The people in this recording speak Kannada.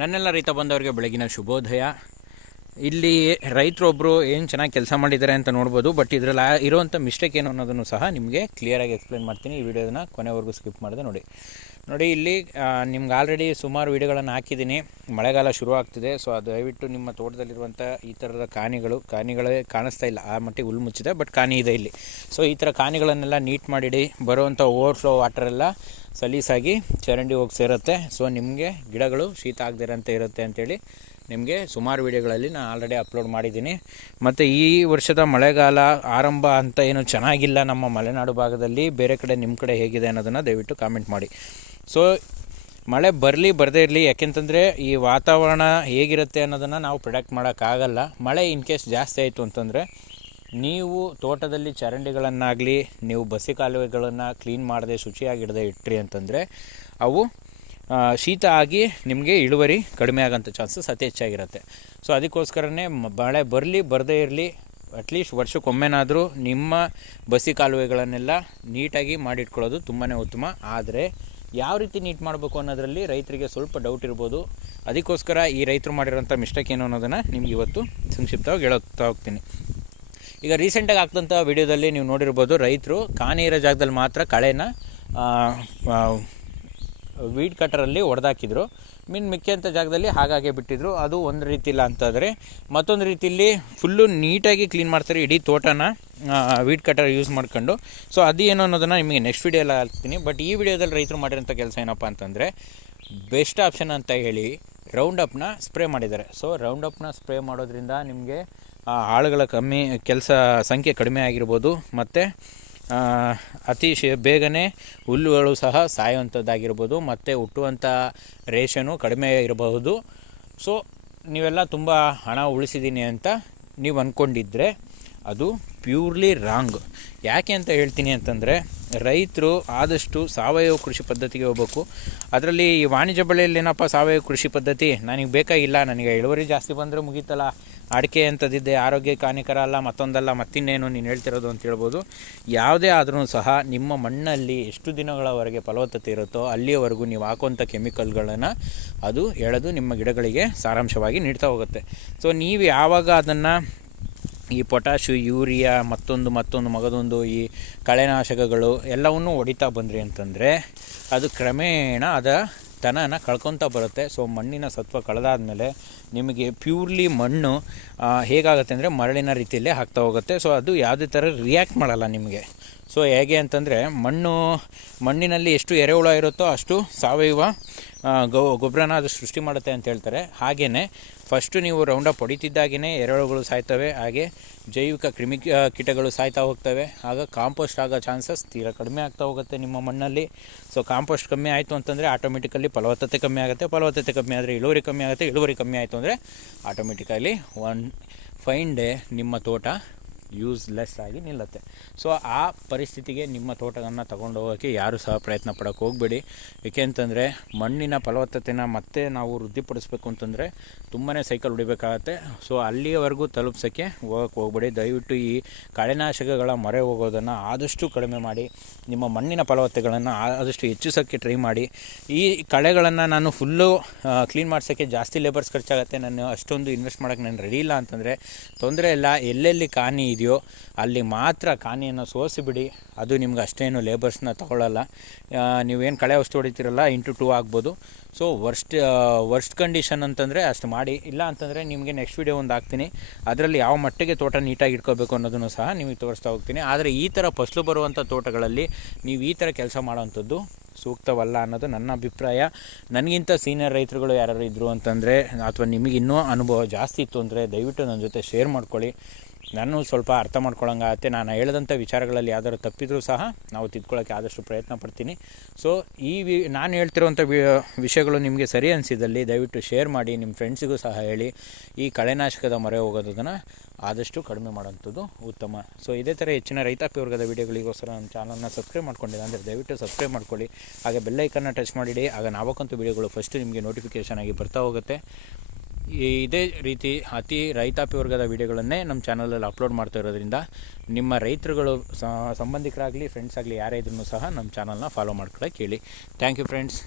ನನ್ನೆಲ್ಲ ರೈತ ಬಂದವರಿಗೆ ಬೆಳಗಿನ ಶುಭೋದಯ. ಇಲ್ಲಿ ರೈತರೊಬ್ಬರು ಏನು ಚೆನ್ನಾಗಿ ಕೆಲಸ ಮಾಡಿದ್ದಾರೆ ಅಂತ ನೋಡ್ಬೋದು ಬಟ್ ಇದರಲ್ಲಿ ಇರುವಂಥ ಮಿಸ್ಟೇಕ್ ಏನು ಅನ್ನೋದನ್ನು ಸಹ ನಿಮಗೆ ಕ್ಲಿಯರಾಗಿ ಎಕ್ಸ್ಪ್ಲೇನ್ ಮಾಡ್ತೀನಿ. ಈ ವಿಡಿಯೋನ ಕೊನೆವರೆಗೂ ಸ್ಕಿಪ್ ಮಾಡಿದೆ ನೋಡಿ. ನೋಡಿ, ಇಲ್ಲಿ ನಿಮ್ಗೆ ಆಲ್ರೆಡಿ ಸುಮಾರು ವಿಡಿಯೋಗಳನ್ನು ಹಾಕಿದ್ದೀನಿ. ಮಳೆಗಾಲ ಶುರು ಆಗ್ತಿದೆ. ಸೊ ಅದು ದಯವಿಟ್ಟು ನಿಮ್ಮ ತೋಟದಲ್ಲಿರುವಂಥ ಈ ಥರದ ಕಾನಿಗಳು ಕಾನಿಗಳೇ ಕಾಣಿಸ್ತಾ ಇಲ್ಲ. ಆ ಮಟ್ಟಿಗೆ ಹುಲ್ಲು ಮುಚ್ಚಿದೆ ಬಟ್ ಕಾನಿ ಇದೆ ಇಲ್ಲಿ. ಸೊ ಈ ಥರ ಕಾನಿಗಳನ್ನೆಲ್ಲ ನೀಟ್ ಮಾಡಿಡಿ ಬರುವಂಥ ಓವರ್ಫ್ಲೋ ವಾಟರ್ ಎಲ್ಲ ಸಲೀಸಾಗಿ ಚರಂಡಿ ಹೋಗಿ ಸೇರುತ್ತೆ. ಸೊ ನಿಮಗೆ ಗಿಡಗಳು ಶೀತ ಆಗದಿರಂತೆ ಇರುತ್ತೆ ಅಂಥೇಳಿ ನಿಮಗೆ ಸುಮಾರು ವಿಡಿಯೋಗಳಲ್ಲಿ ನಾನು ಆಲ್ರೆಡಿ ಅಪ್ಲೋಡ್ ಮಾಡಿದ್ದೀನಿ. ಮತ್ತು ಈ ವರ್ಷದ ಮಳೆಗಾಲ ಆರಂಭ ಅಂತ ಏನು ಚೆನ್ನಾಗಿಲ್ಲ ನಮ್ಮ ಮಲೆನಾಡು ಭಾಗದಲ್ಲಿ. ಬೇರೆ ಕಡೆ ನಿಮ್ಮ ಕಡೆ ಹೇಗಿದೆ ಅನ್ನೋದನ್ನು ದಯವಿಟ್ಟು ಕಾಮೆಂಟ್ ಮಾಡಿ. ಸೊ ಮಳೆ ಬರಲಿ ಬರದೇ ಇರಲಿ, ಯಾಕೆಂತಂದರೆ ಈ ವಾತಾವರಣ ಹೇಗಿರುತ್ತೆ ಅನ್ನೋದನ್ನು ನಾವು ಪ್ರೊಡಕ್ಟ್ ಮಾಡೋಕ್ಕಾಗಲ್ಲ. ಮಳೆ ಇನ್ ಕೇಸ್ ಜಾಸ್ತಿ ಆಯಿತು ಅಂತಂದರೆ, ನೀವು ತೋಟದಲ್ಲಿ ಚರಂಡಿಗಳನ್ನಾಗಲಿ, ನೀವು ಬಸಿ ಕಾಲುವೆಗಳನ್ನು ಕ್ಲೀನ್ ಮಾಡದೆ ಶುಚಿಯಾಗಿಡದೆ ಇಟ್ರಿ ಅಂತಂದರೆ, ಅವು ಶೀತ ಆಗಿ ನಿಮಗೆ ಇಳುವರಿ ಕಡಿಮೆ ಆಗೋಂಥ ಚಾನ್ಸಸ್ ಅತಿ ಹೆಚ್ಚಾಗಿರುತ್ತೆ. ಸೊ ಅದಕ್ಕೋಸ್ಕರನೇ ಮಳೆ ಬರಲಿ ಬರದೇ ಇರಲಿ ಅಟ್ಲೀಸ್ಟ್ ವರ್ಷಕ್ಕೊಮ್ಮೆನಾದರೂ ನಿಮ್ಮ ಬಸಿ ಕಾಲುವೆಗಳನ್ನೆಲ್ಲ ನೀಟಾಗಿ ಮಾಡಿಟ್ಕೊಳ್ಳೋದು ತುಂಬಾ ಉತ್ತಮ. ಆದರೆ ಯಾವ ರೀತಿ ನೀಟ್ ಮಾಡಬೇಕು ಅನ್ನೋದರಲ್ಲಿ ರೈತರಿಗೆ ಸ್ವಲ್ಪ ಡೌಟ್ ಇರ್ಬೋದು. ಅದಕ್ಕೋಸ್ಕರ ಈ ರೈತರು ಮಾಡಿರೋಂಥ ಮಿಸ್ಟೇಕ್ ಏನು ಅನ್ನೋದನ್ನು ನಿಮ್ಗೆ ಇವತ್ತು ಸಂಕ್ಷಿಪ್ತವಾಗಿ ಹೇಳುತ್ತಾ ಹೋಗ್ತೀನಿ. ಈಗ ರೀಸೆಂಟಾಗಿ ಆಗ್ತಂಥ ವಿಡಿಯೋದಲ್ಲಿ ನೀವು ನೋಡಿರ್ಬೋದು ರೈತರು ಕಾಣೆ ಇರೋ ಜಾಗದಲ್ಲಿ ಮಾತ್ರ ಕಳೆನ ವೀಡ್ ಕಟರಲ್ಲಿ ಹೊಡೆದಾಕಿದ್ರು ಮೀನು ಮಿಕ್ಕಂಥ ಜಾಗದಲ್ಲಿ ಹಾಗಾಗೆ ಬಿಟ್ಟಿದ್ರು. ಅದು ಒಂದು ರೀತಿ ಇಲ್ಲ ಅಂತಂದರೆ ಮತ್ತೊಂದು ರೀತಿಯಲ್ಲಿ ಫುಲ್ಲು ನೀಟಾಗಿ ಕ್ಲೀನ್ ಮಾಡ್ತಾರೆ ಇಡೀ ತೋಟನ ವೀಡ್ ಕಟರ್ ಯೂಸ್ ಮಾಡ್ಕೊಂಡು. ಸೊ ಅದು ಏನು ಅನ್ನೋದನ್ನು ನಿಮಗೆ ನೆಕ್ಸ್ಟ್ ವಿಡಿಯೋಲ್ಲ ಹಾಕ್ತೀನಿ. ಬಟ್ ಈ ವಿಡಿಯೋದಲ್ಲಿ ರೈತರು ಮಾಡಿರೋಂಥ ಕೆಲಸ ಏನಪ್ಪ ಅಂತಂದರೆ ಬೆಸ್ಟ್ ಆಪ್ಷನ್ ಅಂತ ಹೇಳಿ ರೌಂಡ್ ಅಪ್ನ ಸ್ಪ್ರೇ ಮಾಡಿದ್ದಾರೆ. ಸೊ ರೌಂಡ್ ಅಪ್ನ ಸ್ಪ್ರೇ ಮಾಡೋದ್ರಿಂದ ನಿಮಗೆ ಆಳುಗಳ ಕಮ್ಮಿ, ಕೆಲಸ ಸಂಖ್ಯೆ ಕಡಿಮೆ ಆಗಿರ್ಬೋದು. ಮತ್ತು ಅತಿ ಬೇಗನೆ ಹುಲ್ಲುಗಳು ಸಹ ಸಾಯುವಂಥದ್ದಾಗಿರ್ಬೋದು, ಮತ್ತು ಹುಟ್ಟುವಂಥ ರೇಷನು ಕಡಿಮೆ ಇರಬಹುದು ಸೊ, ನೀವೆಲ್ಲ ತುಂಬ ಹಣ ಉಳಿಸಿದ್ದೀನಿ ಅಂತ ನೀವು ಅಂದ್ಕೊಂಡಿದ್ದರೆ ಅದು ಪ್ಯೂರ್ಲಿ ರಾಂಗ್. ಯಾಕೆ ಅಂತ ಹೇಳ್ತೀನಿ ಅಂತಂದರೆ, ರೈತರು ಆದಷ್ಟು ಸಾವಯವ ಕೃಷಿ ಪದ್ಧತಿಗೆ ಹೋಗ್ಬೇಕು. ಅದರಲ್ಲಿ ಈ ವಾಣಿಜ್ಯ ಬೆಳೆಯಲ್ಲಿ ಏನಪ್ಪ ಸಾವಯವ ಕೃಷಿ ಪದ್ಧತಿ? ನನಗೆ ಬೇಕಾಗಿಲ್ಲ ನನಗೆ ಇಳುವರಿ ಜಾಸ್ತಿ ಬಂದರೆ ಮುಗೀತಲ್ಲ. ಅಡಿಕೆ ಅಂತದಿದ್ದೆ ಆರೋಗ್ಯಕ್ಕೆ ಹಾನಿಕರ ಅಲ್ಲ, ಮತ್ತೊಂದಲ್ಲ, ಮತ್ತಿನ್ನೇನು ನೀನು ಹೇಳ್ತಿರೋದು ಅಂತ ಹೇಳ್ಬೋದು. ಯಾವುದೇ ಆದರೂ ಸಹ ನಿಮ್ಮ ಮಣ್ಣಲ್ಲಿ ಎಷ್ಟು ದಿನಗಳವರೆಗೆ ಫಲವತ್ತತೆ ಇರುತ್ತೋ ಅಲ್ಲಿಯವರೆಗೂ ನೀವು ಹಾಕುವಂಥ ಕೆಮಿಕಲ್ಗಳನ್ನು ಅದು ಎಳೆದು ನಿಮ್ಮ ಗಿಡಗಳಿಗೆ ಸಾರಾಂಶವಾಗಿ ನೀಡ್ತಾ ಹೋಗುತ್ತೆ. ಸೊ ನೀವು ಯಾವಾಗ ಅದನ್ನು ಈ ಪೊಟ್ಯಾಶು ಯೂರಿಯಾ, ಮತ್ತೊಂದು ಮತ್ತೊಂದು ಮಗದೊಂದು ಈ ಕಳೆನಾಶಕಗಳು ಎಲ್ಲವನ್ನೂ ಹೊಡಿತಾ ಬಂದ್ರಿ ಅಂತಂದರೆ ಅದು ಕ್ರಮೇಣ ಅದ ತನನ ಕಳ್ಕೊತಾ ಬರುತ್ತೆ. ಸೊ ಮಣ್ಣಿನ ಸತ್ವ ಕಳೆದಾದ್ಮೇಲೆ ನಿಮಗೆ ಪ್ಯೂರ್ಲಿ ಮಣ್ಣು ಹೇಗಾಗುತ್ತೆ ಅಂದರೆ ಮರಳಿನ ರೀತಿಯಲ್ಲೇ ಹಾಕ್ತಾ ಹೋಗುತ್ತೆ. ಸೊ ಅದು ಯಾವುದೇ ಥರ ರಿಯಾಕ್ಟ್ ಮಾಡಲ್ಲ ನಿಮಗೆ. ಸೊ ಹೇಗೆ ಅಂತಂದರೆ, ಮಣ್ಣು, ಮಣ್ಣಿನಲ್ಲಿ ಎಷ್ಟು ಎರೆಹುಳ ಇರುತ್ತೋ ಅಷ್ಟು ಸಾವಯವ ಗೊಬ್ಬರನ ಅದು ಸೃಷ್ಟಿ ಮಾಡುತ್ತೆ ಅಂತ ಹೇಳ್ತಾರೆ. ಹಾಗೆಯೇ ಫಸ್ಟು ನೀವು ರೌಂಡಪ್ ಹೊಡಿತಿದ್ದಾಗೇ ಎರೆಹುಳುಗಳು ಸಾಯ್ತವೆ, ಹಾಗೆ ಜೈವಿಕ ಕ್ರಿಮಿ ಕೀಟಗಳು ಸಾಯ್ತಾ ಹೋಗ್ತವೆ. ಆಗ ಕಾಂಪೋಸ್ಟ್ ಆಗೋ ಚಾನ್ಸಸ್ ತೀರಾ ಕಡಿಮೆ ಆಗ್ತಾ ಹೋಗುತ್ತೆ ನಿಮ್ಮ ಮಣ್ಣಲ್ಲಿ. ಸೊ ಕಾಂಪೋಸ್ಟ್ ಕಮ್ಮಿ ಆಯಿತು ಅಂತಂದರೆ ಆಟೋಮೆಟಿಕಲಿ ಫಲವತ್ತತೆ ಕಮ್ಮಿ ಆಗುತ್ತೆ, ಫಲವತ್ತತೆ ಕಮ್ಮಿ ಆದರೆ ಇಳುವರಿ ಕಮ್ಮಿ ಆಗುತ್ತೆ, ಇಳುವರಿ ಕಮ್ಮಿ ಆಯಿತು ಅಂದರೆ ಆಟೋಮೆಟಿಕಲಿ ಒನ್ ಫೈನ್ ಡೇ ನಿಮ್ಮ ತೋಟ ಯೂಸ್ಲೆಸ್ ಆಗಿ ನಿಲ್ಲುತ್ತೆ. ಸೊ ಆ ಪರಿಸ್ಥಿತಿಗೆ ನಿಮ್ಮ ತೋಟವನ್ನು ತಗೊಂಡು ಹೋಗೋಕ್ಕೆ ಯಾರೂ ಸಹ ಪ್ರಯತ್ನ ಪಡೋಕ್ಕೆ ಹೋಗಬೇಡಿ. ಏಕೆಂತಂದರೆ ಮಣ್ಣಿನ ಫಲವತ್ತತೆನ ಮತ್ತೆ ನಾವು ವೃದ್ಧಿಪಡಿಸ್ಬೇಕು ಅಂತಂದರೆ ತುಂಬಾ ಸೈಕಲ್ ಹೊಡಿಬೇಕಾಗತ್ತೆ. ಸೊ ಅಲ್ಲಿಯವರೆಗೂ ತಲುಪ್ಸೋಕ್ಕೆ ಹೋಗೋಕ್ಕೆ ಹೋಗಬೇಡಿ. ದಯವಿಟ್ಟು ಈ ಕಳೆನಾಶಕಗಳ ಮೊರೆ ಹೋಗೋದನ್ನು ಆದಷ್ಟು ಕಡಿಮೆ ಮಾಡಿ, ನಿಮ್ಮ ಮಣ್ಣಿನ ಫಲವತ್ತೆಗಳನ್ನು ಆದಷ್ಟು ಹೆಚ್ಚಿಸೋಕ್ಕೆ ಟ್ರೈ ಮಾಡಿ. ಈ ಕಳೆಗಳನ್ನು ನಾನು ಫುಲ್ಲು ಕ್ಲೀನ್ ಮಾಡ್ಸೋಕ್ಕೆ ಜಾಸ್ತಿ ಲೇಬರ್ಸ್ ಖರ್ಚಾಗುತ್ತೆ. ನಾನು ಅಷ್ಟೊಂದು ಇನ್ವೆಸ್ಟ್ ಮಾಡೋಕ್ಕೆ ನಾನು ರೆಡಿ ಇಲ್ಲ ಅಂತಂದರೆ ತೊಂದರೆ ಇಲ್ಲ. ಎಲ್ಲೆಲ್ಲಿ ಕಾನಿ ಇದೆಯೋ ಅಲ್ಲಿ ಮಾತ್ರ ಖಾನೆಯನ್ನು ಸೋಸಿಬಿಡಿ. ಅದು ನಿಮ್ಗೆ ಅಷ್ಟೇನು ಲೇಬರ್ಸ್ನ ತಗೊಳ್ಳಲ್ಲ ನೀವೇನು ಕಳೆ ವಸ್ತು ಹೊಡಿತೀರಲ್ಲ, ಇಂಟು ಟೂ ಆಗ್ಬೋದು. ಸೊ ವರ್ಸ್ಟ್ ವರ್ಸ್ಟ್ ಕಂಡೀಷನ್ ಅಂತಂದರೆ ಅಷ್ಟು ಮಾಡಿ. ಇಲ್ಲ ಅಂತಂದರೆ ನಿಮಗೆ ನೆಕ್ಸ್ಟ್ ವೀಡಿಯೋ ಒಂದು ಹಾಕ್ತೀನಿ. ಅದರಲ್ಲಿ ಯಾವ ಮಟ್ಟಿಗೆ ತೋಟ ನೀಟಾಗಿ ಇಟ್ಕೋಬೇಕು ಅನ್ನೋದನ್ನು ಸಹ ನಿಮಗೆ ತೋರಿಸ್ತಾ ಹೋಗ್ತೀನಿ. ಆದರೆ ಈ ಥರ ಫಸಲು ಬರುವಂಥ ತೋಟಗಳಲ್ಲಿ ನೀವು ಈ ಥರ ಕೆಲಸ ಮಾಡೋವಂಥದ್ದು ಸೂಕ್ತವಲ್ಲ ಅನ್ನೋದು ನನ್ನ ಅಭಿಪ್ರಾಯ. ನನಗಿಂತ ಸೀನಿಯರ್ ರೈತರುಗಳು ಯಾರು ಇದ್ದರು ಅಂತಂದರೆ, ಅಥವಾ ನಿಮಗಿನ್ನೂ ಅನುಭವ ಜಾಸ್ತಿ ಇತ್ತು ಅಂದರೆ ದಯವಿಟ್ಟು ನನ್ನ ಜೊತೆ ಶೇರ್ ಮಾಡ್ಕೊಳ್ಳಿ. ನಾನು ಸ್ವಲ್ಪ ಅರ್ಥ ಮಾಡ್ಕೊಳಂಗಾಗತ್ತೆ. ನಾನು ಹೇಳಿದಂಥ ವಿಚಾರಗಳಲ್ಲಿ ಯಾವ್ದಾದ್ರು ತಪ್ಪಿದ್ರೂ ಸಹ ನಾವು ತಿದ್ಕೊಳ್ಳೋಕ್ಕೆ ಆದಷ್ಟು ಪ್ರಯತ್ನ ಪಡ್ತೀನಿ. ಸೊ ಈ ವಿ, ನಾನು ಹೇಳ್ತಿರುವಂಥ ವಿಷಯಗಳು ನಿಮಗೆ ಸರಿ ಅನಿಸಿದಲ್ಲಿ ದಯವಿಟ್ಟು ಶೇರ್ ಮಾಡಿ, ನಿಮ್ಮ ಫ್ರೆಂಡ್ಸಿಗೂ ಸಹ ಹೇಳಿ. ಈ ಕಳೆನಾಶಕದ ಮೊರೆ ಹೋಗೋದನ್ನು ಆದಷ್ಟು ಕಡಿಮೆ ಮಾಡೋಂಥದ್ದು ಉತ್ತಮ. ಸೊ ಇದೇ ಥರ ಹೆಚ್ಚಿನ ರೈತಾಪಿ ವರ್ಗದ ವಿಡಿಯೋಗಳಿಗೋಸ್ಕರ ನಮ್ಮ ಚಾನಲ್ನ ಸಬ್ಸ್ಕ್ರೈಬ್ ಮಾಡ್ಕೊಂಡಿಲ್ಲ ಅಂದರೆ ದಯವಿಟ್ಟು ಸಬ್ಸ್ಕ್ರೈಬ್ ಮಾಡ್ಕೊಳ್ಳಿ. ಹಾಗೆ ಬೆಲ್ಲೈಕನ್ನ ಟಚ್ ಮಾಡಿಡಿ. ಆಗ ನಾವಕ್ಕಂತೂ ವೀಡಿಯೋಗಳು ಫಸ್ಟ್ ನಿಮಗೆ ನೋಟಿಫಿಕೇಷನ್ ಆಗಿ ಬರ್ತಾ ಹೋಗುತ್ತೆ. ಇದೇ ರೀತಿ ಅತಿ ರೈತಾಪಿ ವರ್ಗದ ವಿಡಿಯೋಗಳನ್ನೇ ನಮ್ಮ ಚಾನಲಲ್ಲಿ ಅಪ್ಲೋಡ್ ಮಾಡ್ತಾ ಇರೋದ್ರಿಂದ ನಿಮ್ಮ ರೈತರುಗಳು ಸಂಬಂಧಿಕರಾಗಲಿ ಫ್ರೆಂಡ್ಸ್ ಆಗಲಿ ಯಾರೇ ಇದ್ರೂ ಸಹ ನಮ್ಮ ಚಾನಲ್ನ ಫಾಲೋ ಮಾಡ್ಕೊಳ್ಳೋಕೆ ಹೇಳಿ. Thank you friends